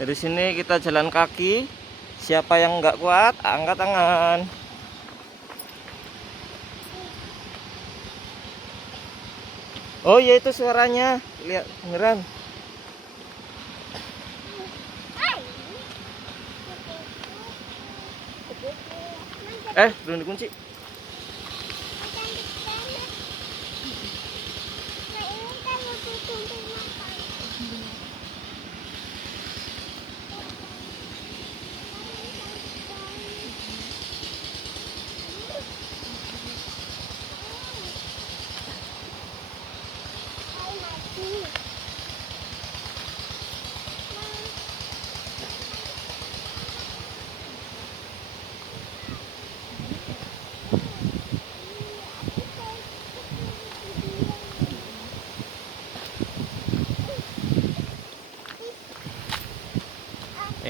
Dari sini kita jalan kaki. Siapa yang nggak kuat, angkat tangan. Oh iya, itu suaranya. Lihat beneran. Belum dikunci.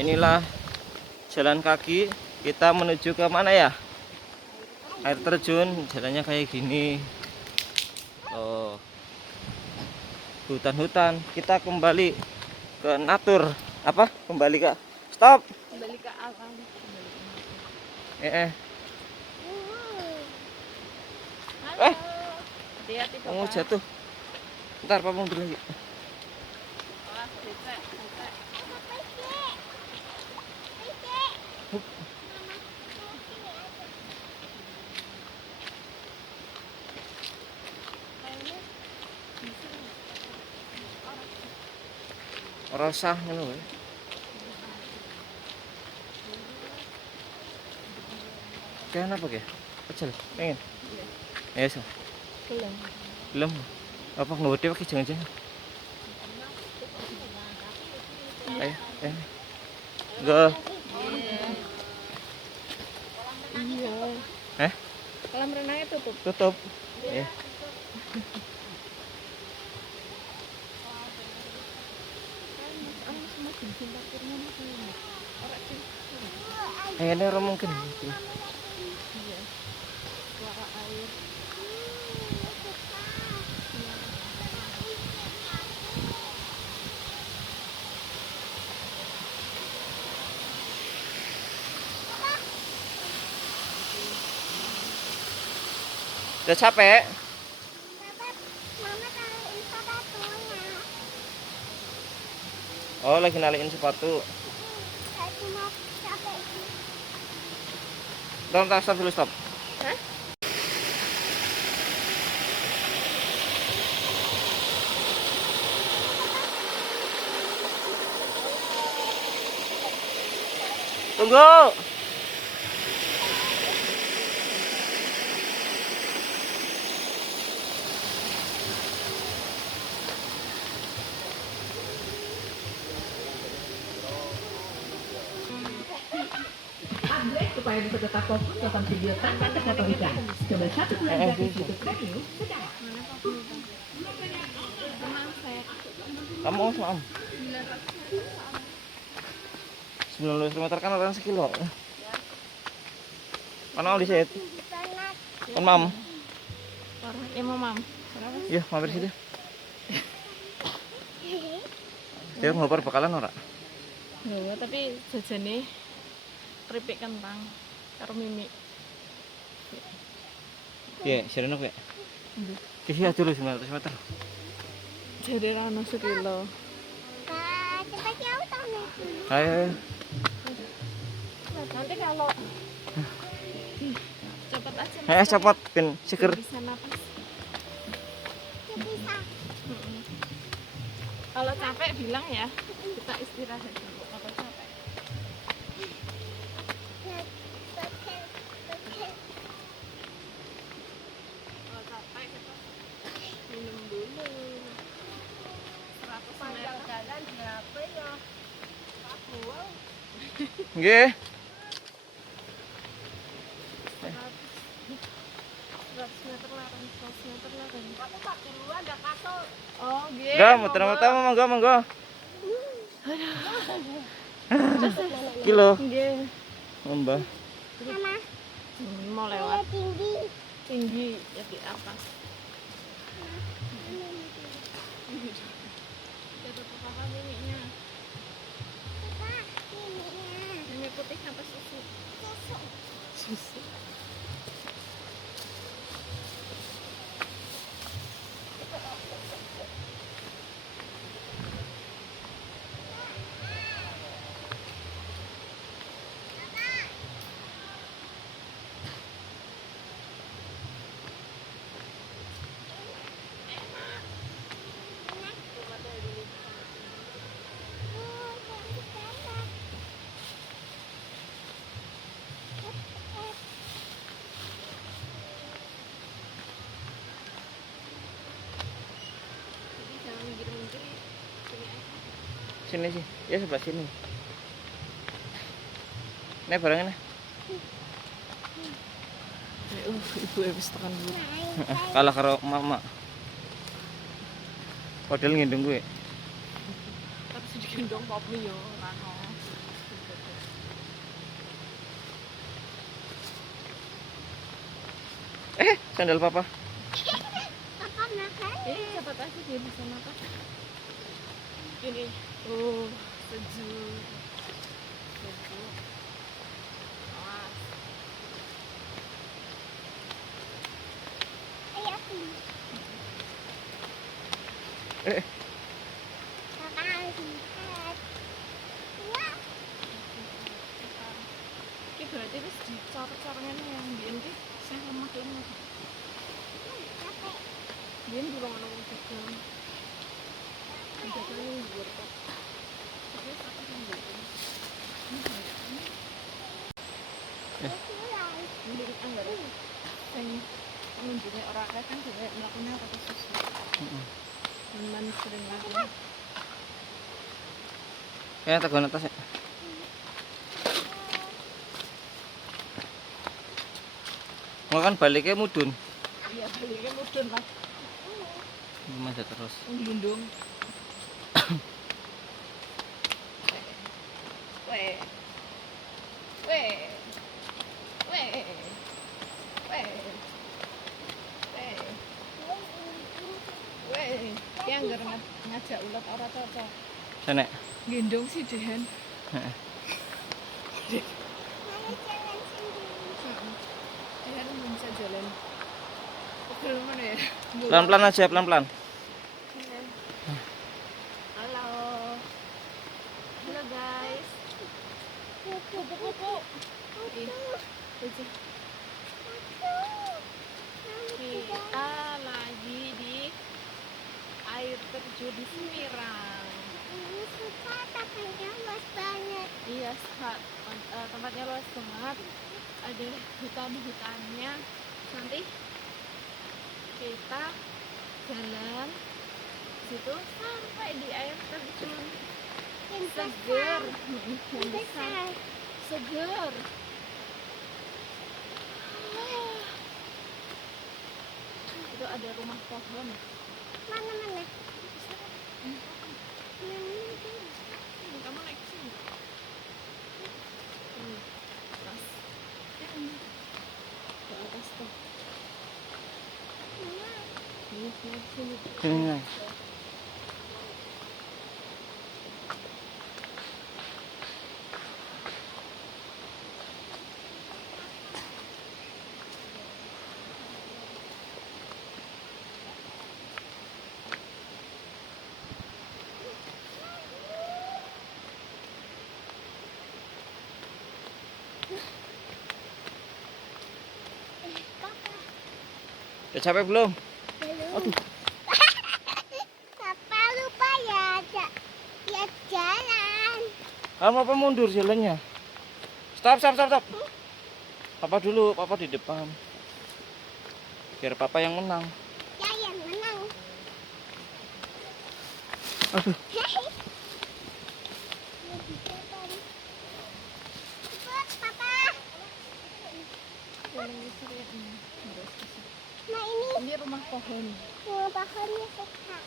Inilah jalan kaki kita menuju ke mana ya? Air terjun. Jalannya kayak gini. Oh, hutan-hutan. Kita kembali ke natur. Apa? Kembali ke stop. Kembali ke alam. Halo. Hati-hati Kamu Bapak. jatuh. Ntar papa mundur lagi. Awas, becek. Ora usah ngono wae. Kayak apa ya? Kecil, pengen. Ya, so. Belum. Belum. Apa nggak wedi pakai jangan-jangan. Ayo, Enggak. Iya. Kolam renangnya tutup. Tutup. Ya. Ini orang mungkin. Suara air. Udah capek? Oh, lagi naliin sepatu. Stop dulu, stop. Hah? Tunggu. Supaya bisa tetap fokus nonton video tanpa terpotong iklan. Coba 1 bulan gratis YouTube Premium sekarang. Kamu sama 90 meter kan orang sekilo. Mana di situ? Kan mam. Ya mau mam. Iya, mampir situ. Dia ngoper bakalan ora? Nggak, tapi jajane keripik kentang karo mimi. Iya, serena kok. Kisi aja lu 900 meter. Jadi rano sekilo. Ayo. Nanti kalau cepet aja. Cepet pin seger. Bisa napas. Kalau capek bilang ya, kita istirahat dulu kalau capek. Kalau capek kita minum dulu. 100 meter jalan berapa ya? Nggih. 100 meter larang, 100 meter larang. Aku tak duluan ada kasur. Oh, gitu. Enggak, muter-muter monggo. Kilo. Nggih. Mbah. Mau lewat. Tinggi ya di atas. Jatuh ke kakak miminya. Jadi jangan minggir-minggir ya. Sini aja. Sini sih, ya sebelah sini. Nih barangnya nih. Ibu habis tekan dulu. Kalah karo mama. Padahal ngendong gue. Tapi sedikit dong papi yo, rano. Sandal papa. Cepat aja dia bisa makan. Ini, oh, sejuk. Sejuk. Awas. Eh, Ini berarti wis dicor-cornya yang biyen ki sing lemah-lemah. Biyen durung ono wong dagang. Dagang ning dhuwur kok. Terus aku sing nggo. Ini anggar. Sing pengunjungnya ora akeh kan dhewe mlakune karo susu. Man sering banget. kayak tegon atas ya. Makan baliknya mudun. Iya, baliknya mudun lah. Masih terus. Ngelundung. Weh. Weh. Weh. Weh. Weh. Weh. Ki anggar ngajak ulat ora cocok. Sana. Gendong sih Dehen. Heeh. Dehen belum bisa jalan. Pegel mana ya? Pelan-pelan aja, pelan-pelan. Halo. Halo guys. Kupu-kupu. Kita lagi di air terjun di Semirang. Iya, tempatnya luas banget. Ada hutan-hutannya. Nanti kita jalan situ sampai di air terjun. Seger. Yang besar. Seger. Itu ada rumah pohon. Mana? Kamu naik ke sini. Atas. Ke atas tuh. Naik sini. Sini. Udah capek belum? Aduh. Papa lupa ya jalan. Kamu apa mundur jalannya? Stop. Papa dulu, papa di depan. Biar papa yang menang. Ya yang menang. Aduh. Cepet Papa. Jalan besar ya. Terus ke situ. Nah ini Ini rumah pohon. pohonnya sehat.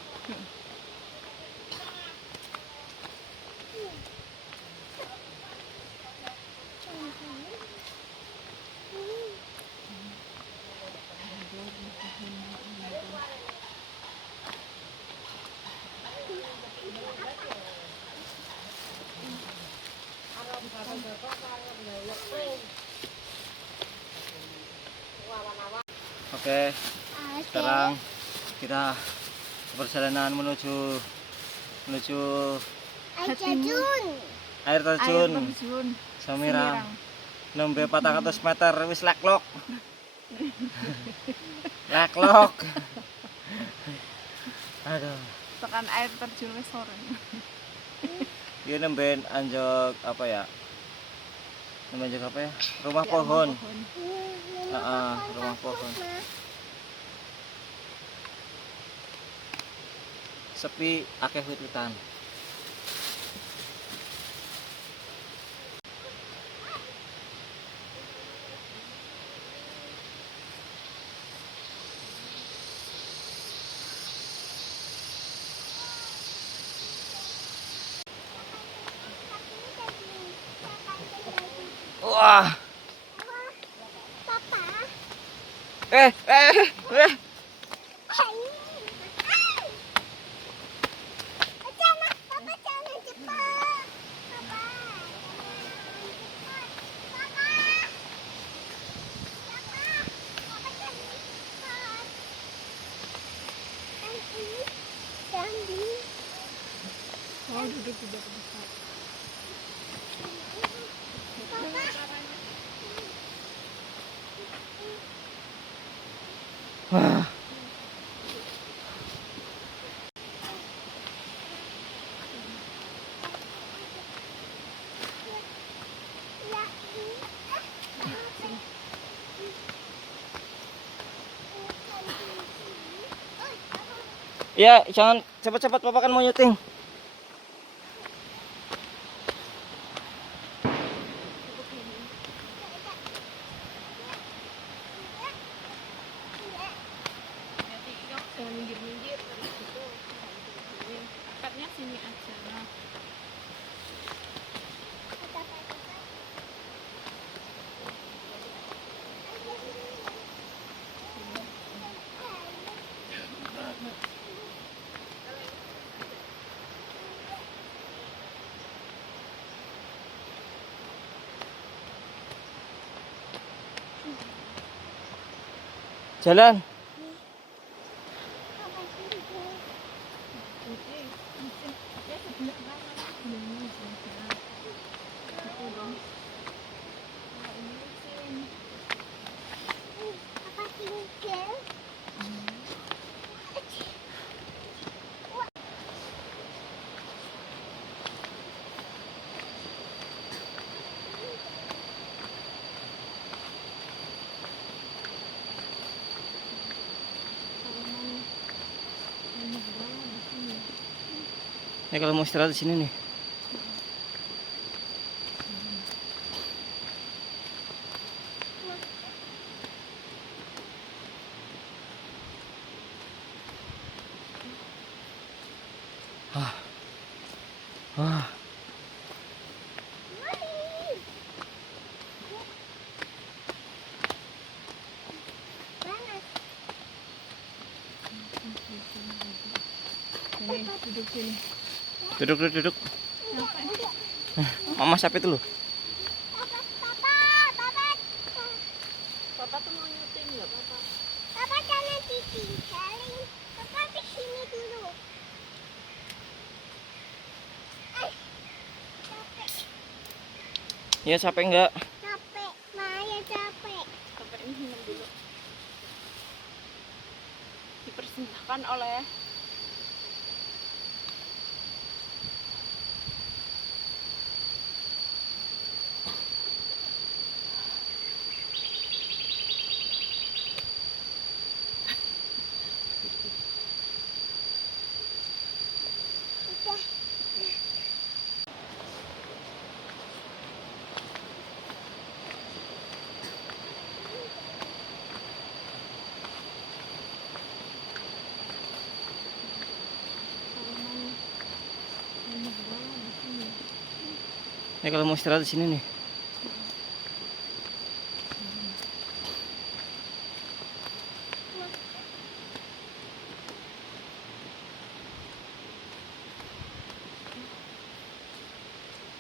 Oke, sekarang kita perjalanan menuju menuju Ajajun. air Air terjun terjun Semirang. Nembe 400 meter wis laklok. Laklok. Aduh. tekan air terjun wis sore. Ini nembe anjok apa ya? Nembe anjok apa ya? Rumah Ya, pohon. Rumah rumah pohon. Sepi akeh wit-witan. Wah, Papa. eh. Jangan, Papa jangan cepat. Papa. Papa. Papa jangan cepat. Candy. Oh, duduk di dekat. Wah. Ya, jangan cepat-cepat, papa kan mau nyuting. Jangan minggir-minggir dari situ. Akadnya sini aja. Nah, Jalan. ya sebelah mana? Ini sebelah. Itu dong. Nah, ini sini. Papa tinggal. Ya kalau mau istirahat di sini nih. Wah. Wah. Ini duduk sini. Duduk. Mama siapa itu loh? Papa tuh mau nyuting nggak papa? Papa jangan ditinggalin. Papa di sini dulu. Capek. Ya capek enggak? Capek. Maya capek. Sampai ini minum dulu. Dipersembahkan oleh Udah. Ya kalau mau istirahat di sini nih.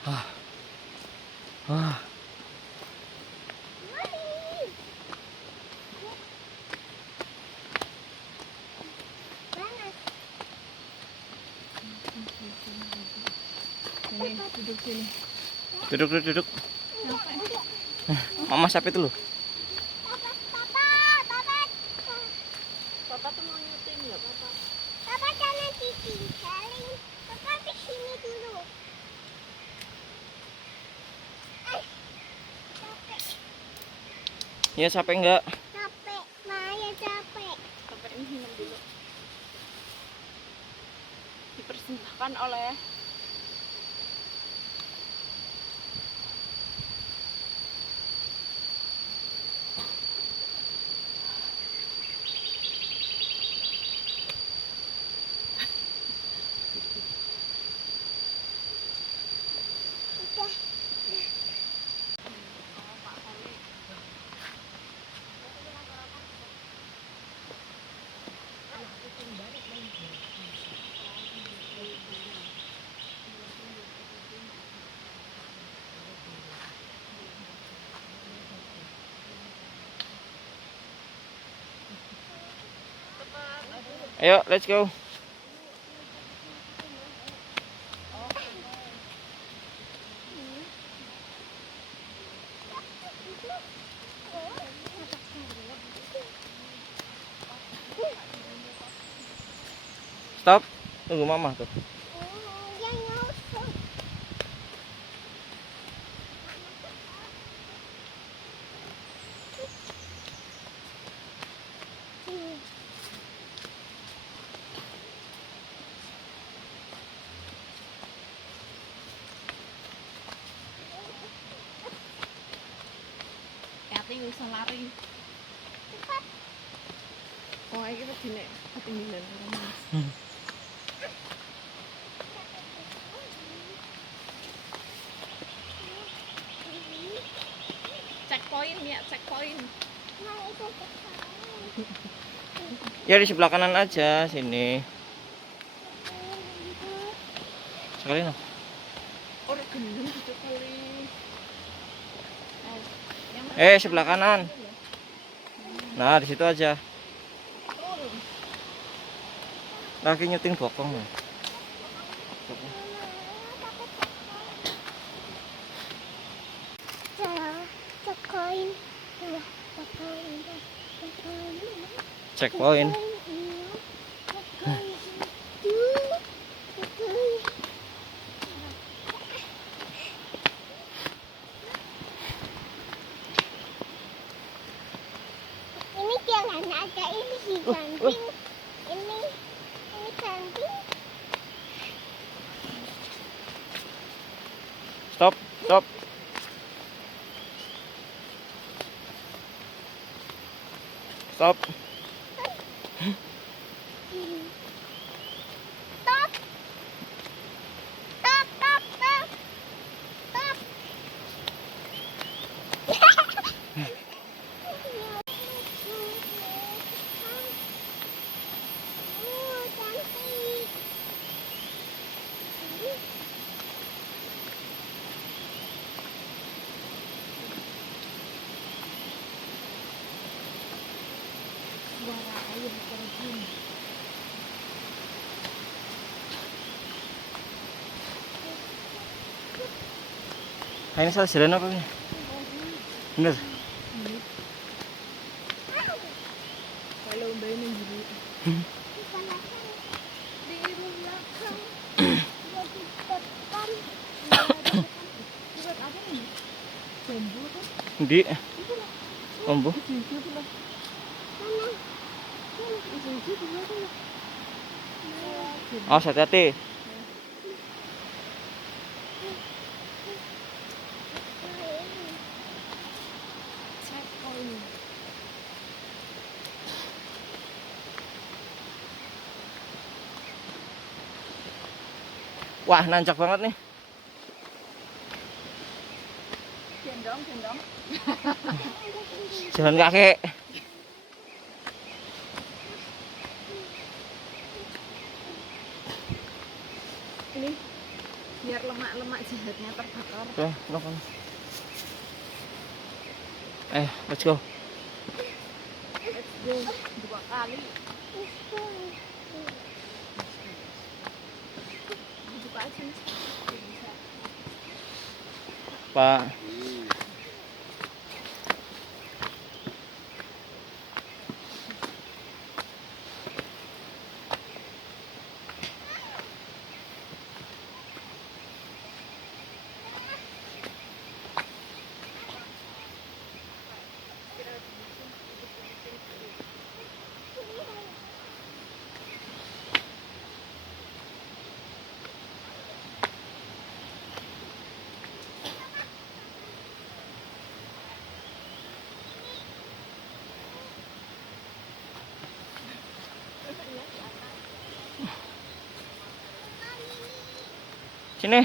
Wah. Wah. Sini, duduk sini. Duduk, duduk, duduk. Sampai. Mama siapa itu loh? Papa, papa, Papa tuh mau nyuting nggak papa? papa jangan ditinggalin. Papa di sini dulu. Capek, Ya capek enggak? capek, Maya capek. Sampai ini minum dulu. Dipersembahkan oleh Udah. Pak Soli. Ayo, let's go. Stop. Tunggu mama tuh. Yang nyusul. Hati bisa lari. Oh, ini kita gini ketinggian orang mas. Checkpoint ya, checkpoint. Nah, itu kesana. Ya di sebelah kanan aja sini. Sekali no. Orang gendeng dicukuri. Oh, yang mana? Sebelah kanan. Nah, di situ aja. Turun. Lagi nyuting bokong. Cekoin. Cekoin. Cekoin. Checkpoint. Ini jalan aja, ini si camping. Ini camping. Stop, stop. Stop. Stop. Stop, stop, stop. Stop. Cantik. Suara air terjun. Ini salah jalan apa ini? Bener. Kalau mbak ini jadi Di belakang. Di depan. buat apa ini? Bambu kan? Di Ombo. Isu-isu tuh lah. Mana? Isu-isu tuh lah tuh. Oh, hati-hati. Checkpoint. Wah, nanjak banget nih. Gendong, gendong. Jalan kaki. Ini biar lemak-lemak jahatnya terbakar. Oke, makan. Let's go. Let's go. 2 kali. Buka aja. Bisa. Pak. Sini.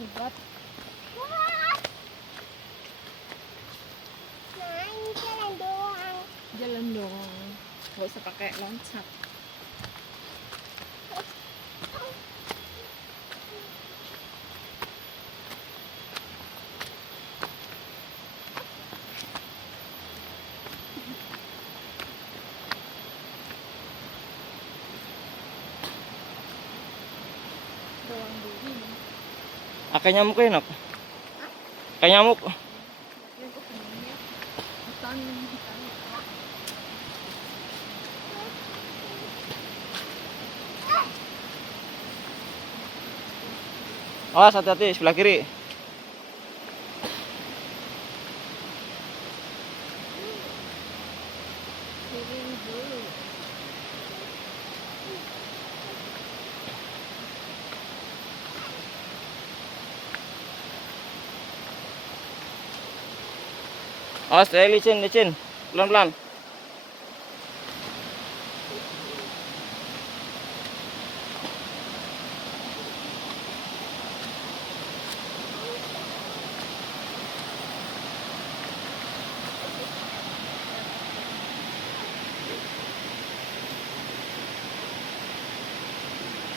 Hebat. Jalan dong. Gak usah pakai loncat. Doang dulu. Kayak nyamuk enak. Kayak nyamuk. Yang kepengennya hutan. Awas, hati-hati sebelah kiri. Kirim dulu. Awas, licin, licin. Pelan-pelan.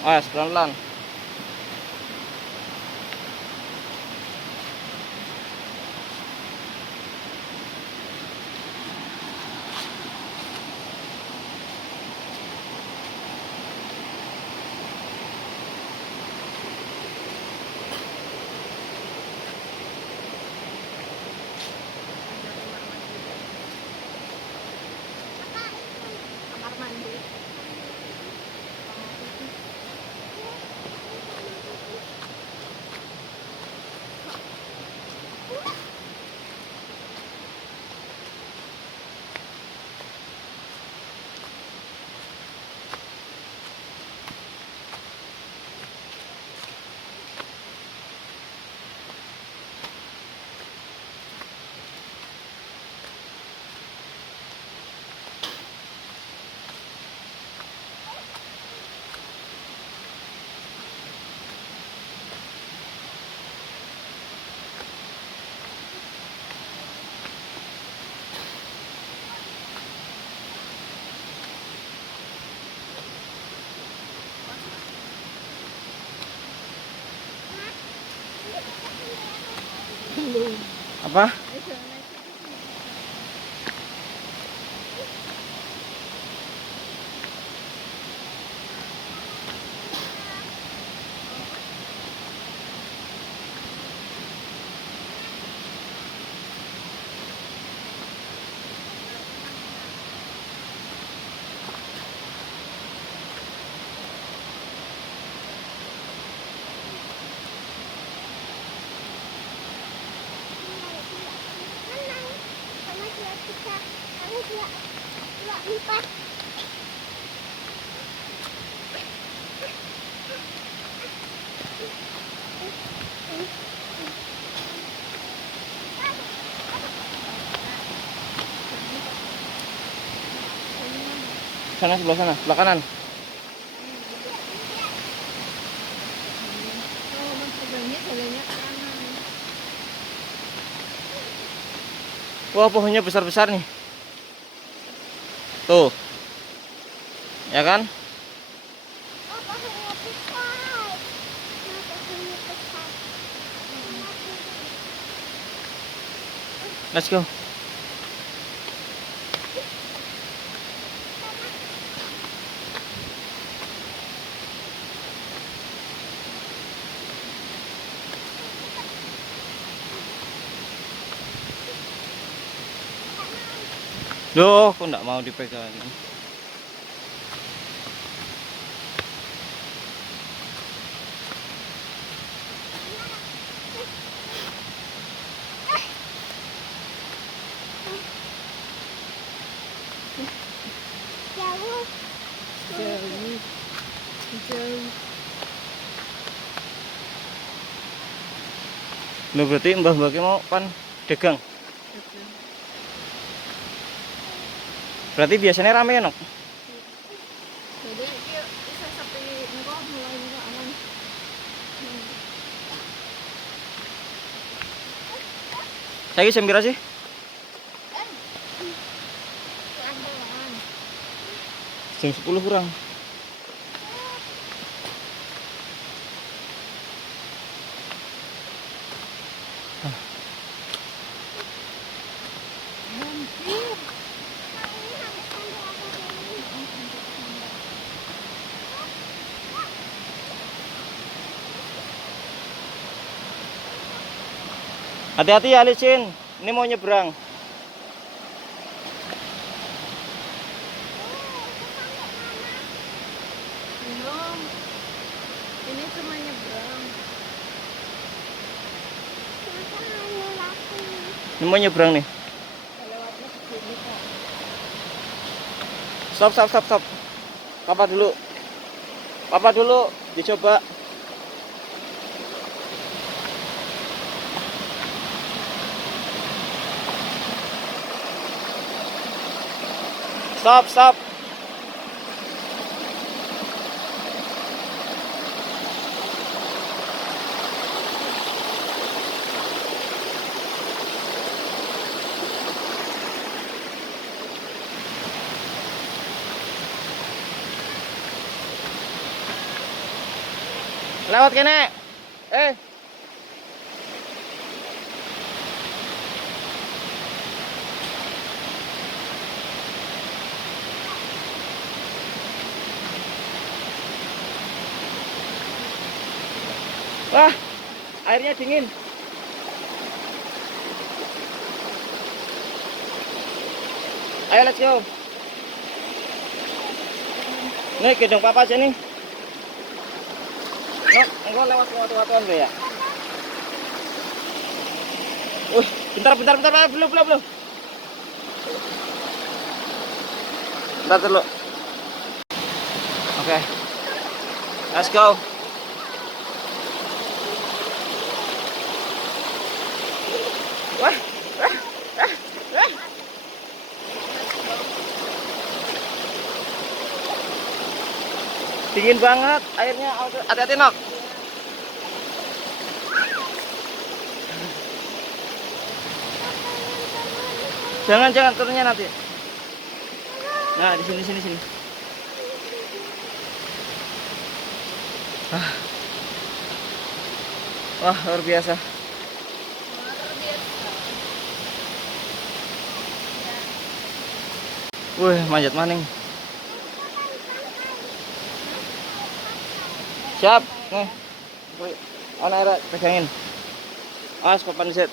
Awas, pelan-pelan. Kamar mandi. Apa? Empat. Sana, sebelah sana, sebelah kanan. Oh, sebelahnya kanan. Wah, pohonnya besar-besar nih. Tuh. Ya kan? Papa hanya besar. Papa hanya besar. Let's go. Loh, kok enggak mau dipegangin? Jauh. Jauh. Jauh. Loh, berarti mbah-mbah ki mau pan dagang. Berarti biasanya rame ya, Nok? Jadi dia bisa sampai engkau mulai juga aman. Saya jam berapa sih? Keandalan. Jam 10 kurang. Hampir. Hati-hati ya, licin. Ini mau nyebrang. Belum. Ini cuma nyebrang. Masa hanya laki. Ini mau nyebrang nih. Lewatnya segini kok. Stop, stop, stop, stop. Papa dulu. Papa dulu. Dicoba. Stop, stop. Lewat kene. Wah, airnya dingin. Ayo, let's go. Nih, gendong papa aja nih. Nok, engkau lewat watu-watuan ya? Bentar, belum. Bentar dulu. Oke. Let's go. Wah. Dingin banget airnya. Hati-hati, Nok. Jangan turunnya nanti. Nah, di sini. Wah, luar biasa. Wih, manjat maning. Siap. Nih. Ana air pegangin. Awas papan set.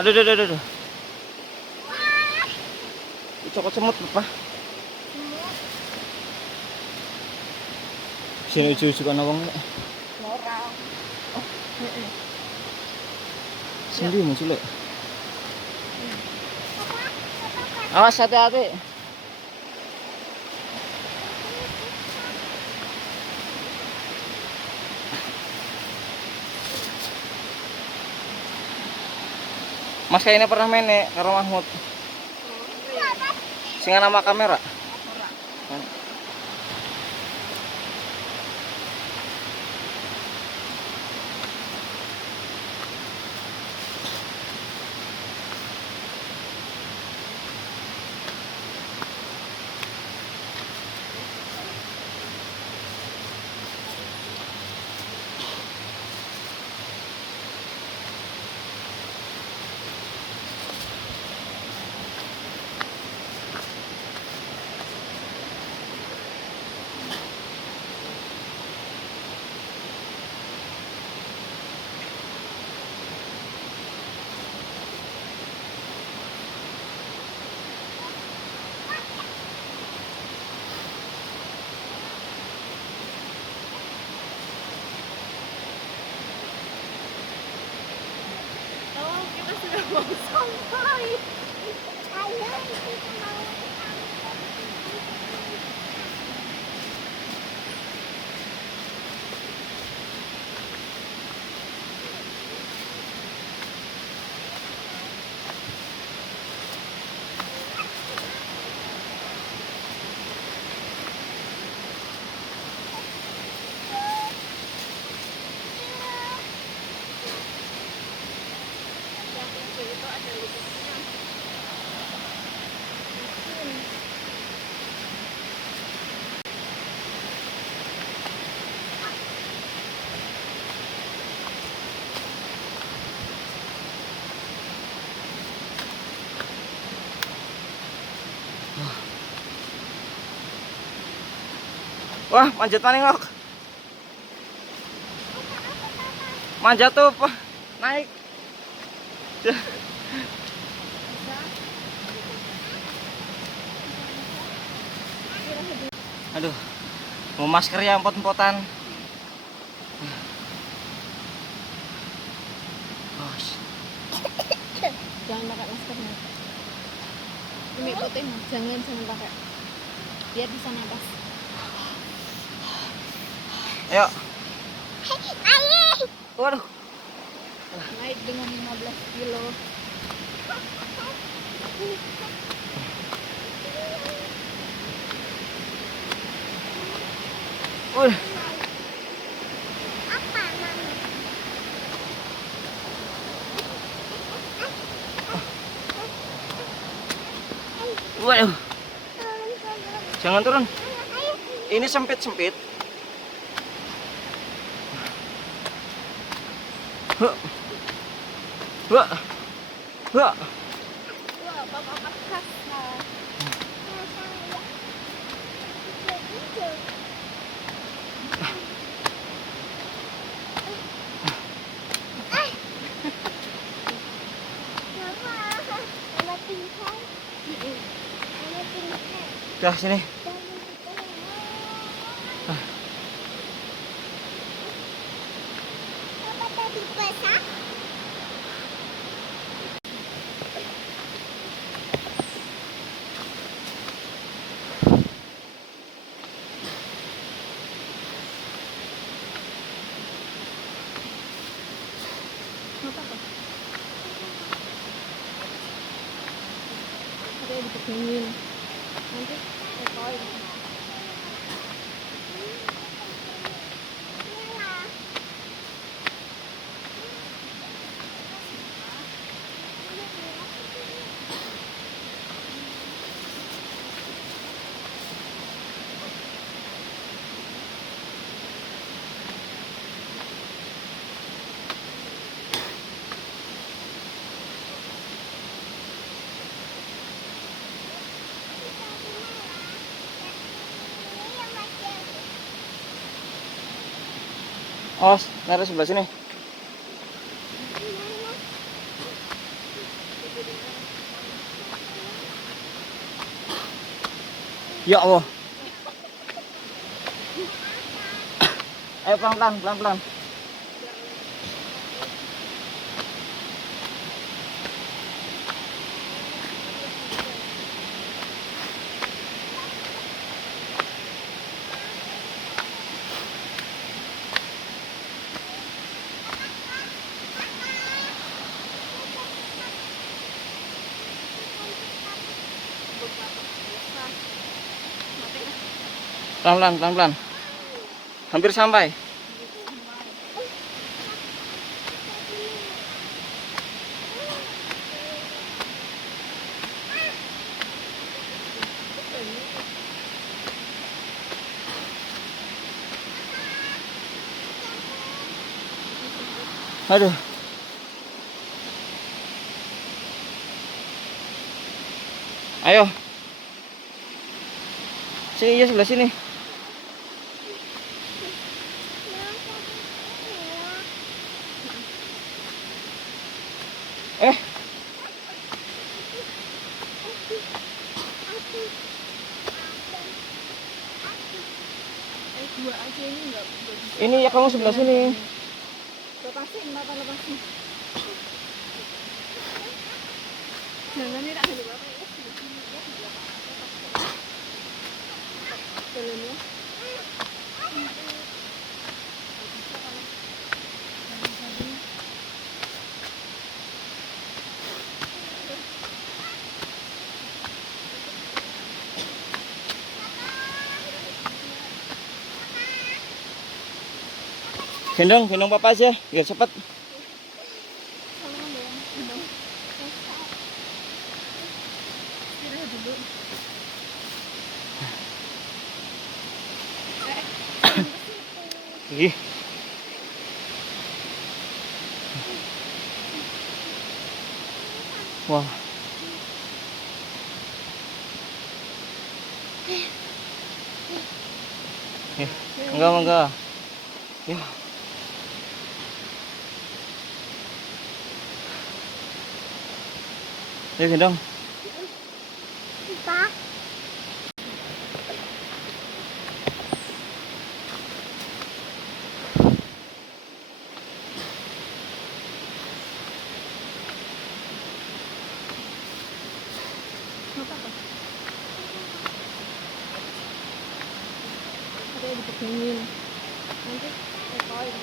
Aduh. Cokot semut apa? Sini ujuk kan wong nek. Lorang. Oh, Sendiri muncul. Awas, hati-hati. Mas kayaknya pernah main nih karo Mahmud. Sing nama kamera. Oh, kita sudah mau sampai. Ayo, kita mau. Itu ada lubangnya. Wah, manjat maning Lok. Manjat tuh, naik. Aduh, mau masker ya empot-empotan. Oh, Jangan pakai maskernya. Ini putih mah, jangan pakai. Biar bisa napas. ayo. Ayo. Waduh. Naik dengan 15 kilo. Waduh. Apa, Mama? Waduh. Turun. Jangan turun. Ayo. Ini sempit-sempit. Huh. Huh. Huh. Wah, bapak kasar. Dah sini. Apa tadi basah? Ada yang dipegangin. Nanti ekoin. Oh, naruh sebelah sini. Ya Allah. Ayo pelan-pelan, pelan-pelan. Pelan-pelan, pelan-pelan. Hampir sampai. Aduh. Ayo. Sini ya, sebelah sini. Eh, Dua aja ini nggak bisa. ini ya kamu sebelah sini. Lepasin, Bapak lepasin. Jangan ini tak ada Bapak ya. Di sini ya di belakang. Jalan ya. Gendong papa aja, biar cepat. Tolong dong, gendong. Istirahat dulu. Ih. Wah. Enggak. Ya. Ayo gendong. Pak. Apa? Ada yang dipegangin. Nanti ekoin.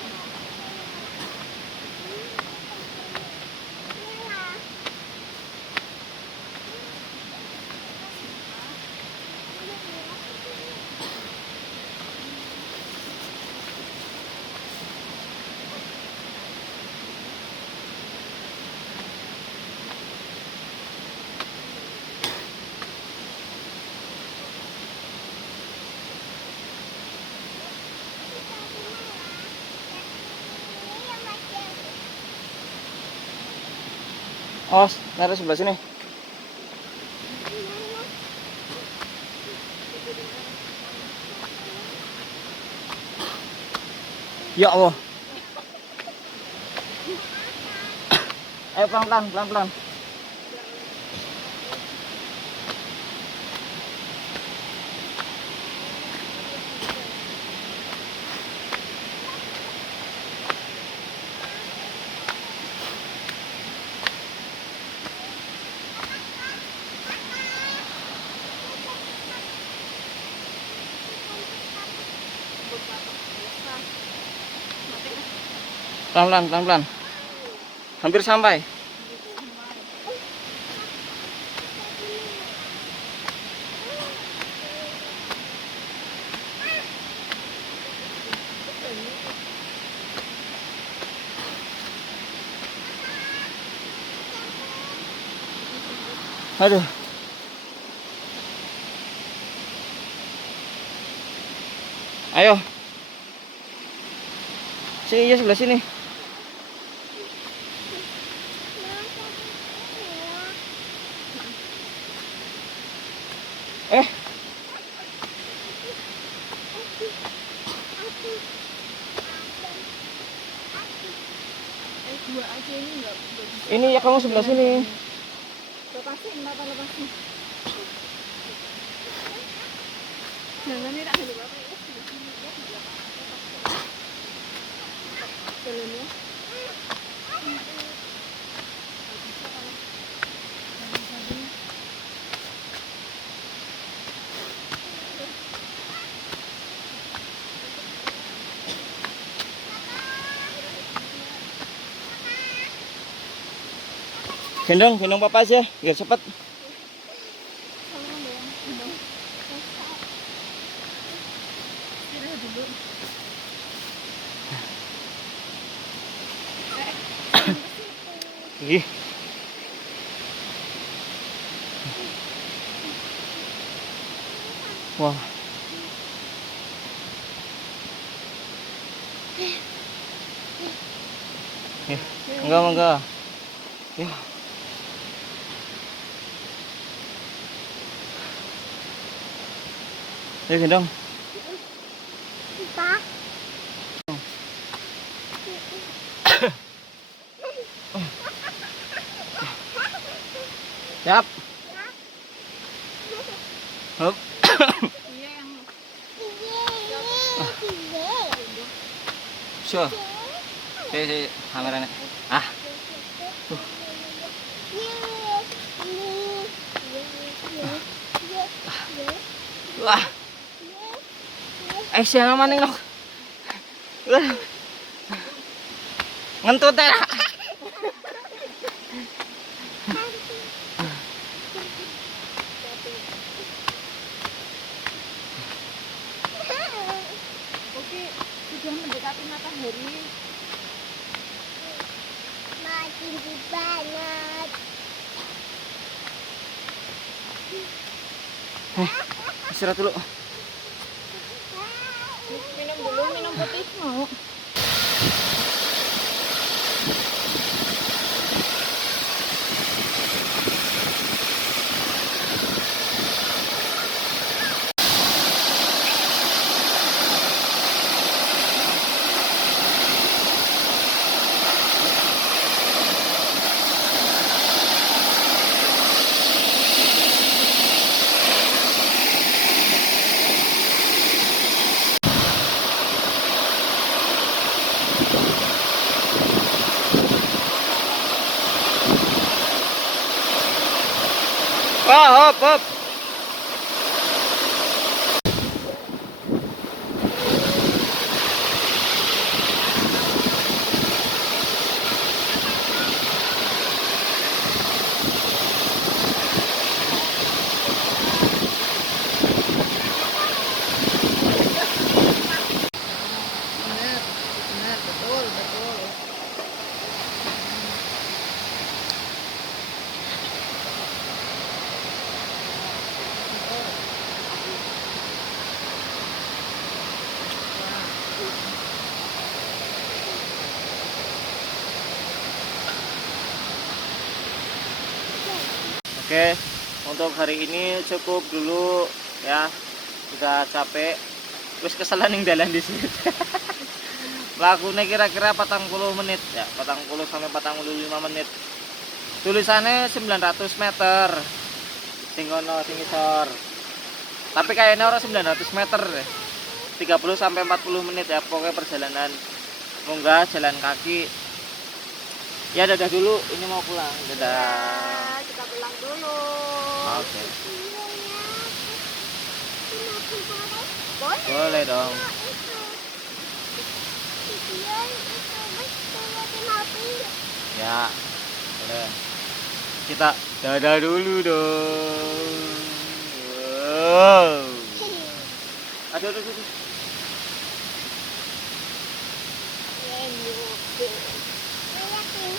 Awas, naruh sebelah sini. Ya Allah. Ayo pelan-pelan. Pelan-pelan. Hampir sampai. Aduh. Ayo. Sini ya, sebelah sini. Eh, Dua aja ini nggak bisa. ini ya kamu sebelah sini. Lepasin, Bapak lepasin. Jangan ini tak ada Bapak ya. Di sini ya di belakang. Jalan ya. Gendong papa aja, biar cepat. Tolong dong, gendong. dulu. Ih. Wah. Enggak. Ya. Ya gendong. Pak. Siap. Hup. Iya yang Sure. Si kameranya. Ah. Wah. Siapa maning nok? Ngentut teh. oke sudah mendekati matahari. Makin banget. Istirahat dulu. Minum dulu, minum putih mau. Wah, hop. Benar, betul. Oke, untuk hari ini cukup dulu ya. Sudah capek. Terus keselan yang jalan di sini. Lakunya kira-kira 40 menit ya, 40 sampai 45 menit. Tulisannya 900 meter. Sing kono sing isor. Tapi kayaknya orang 900 meter deh. 30 sampai 40 menit ya pokoknya perjalanan. Munggah jalan kaki. Ya dadah dulu, ini mau pulang. Dadah. Kita pulang dulu. Oke. Boleh. Boleh dong. Ya. Boleh. Kita dadah dulu dong.